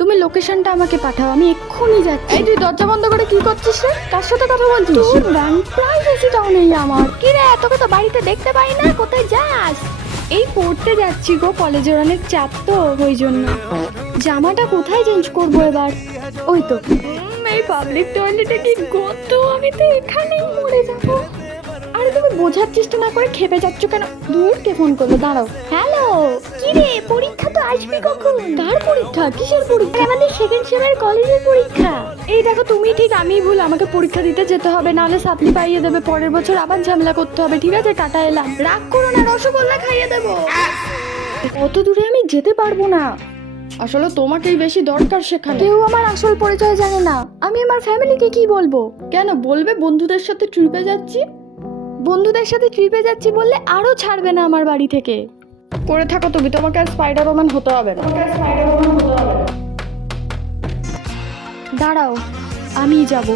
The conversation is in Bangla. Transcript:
তুমি লোকেশনটা আমাকে পাঠাও, আমি এক্ষুনি যাচ্ছি। এই তুই দরজা বন্ধ করে কি করছিস রে? কার সাথে কথা বলছিস? তোর প্রাইভেসিটাও নেই আমার। কি রে, তোকে তো বাড়িতে দেখতে পাই না, কোথায় যাস? এই পড়তে যাচ্ছি গো, কলেজের অনেক চাপ তো ওই জন্য। জামাটা কোথায় চেঞ্জ করবো এবার? ওই তো এই পাবলিক টয়লেটে কি গত, আমি তো এখানেই মরে যাবো। আরে তুমি বোঝার চেষ্টা না করে খেপে যাচ্ছ কেন? দূর কে ফোন করলো, দাঁড়াও। হ্যালো, কি রে, পরীক্ষা তো আসবে কখন? কার পরীক্ষা? কিসের পরীক্ষা? আমাদের সেকেন্ড সেমের কলেজের পরীক্ষা। এই দেখো, তুমি ঠিক আমিই ভুল, আমাকে পরীক্ষা দিতে যেতে হবে, নাহলে সাপ্লি পাইয়ে দেবে, পরের বছর আবার ঝামেলা করতে হবে। ঠিক আছে, টাটা, এলাম। রাগ করো না, রসগোল্লা খাইয়ে দেবো। অত দূরে আমি যেতে পারবো না, আসলে তোমাকেই বেশি দরকার সেখানে। কেউ আমার আসল পরিচয় জানে না, আমি আমার ফ্যামিলিকে কি বলবো? কেন বলবে? বন্ধুদের সাথে ট্রিপে যাচ্ছি। বন্ধুদের সাথে ট্রিপে যাচ্ছি বললে আরো ছাড়বে না আমার বাড়ি থেকে। করে থাকো তুমি, তোমাকে আর স্পাইডারম্যান হতে হবে না। দাঁড়াও, আমি যাব।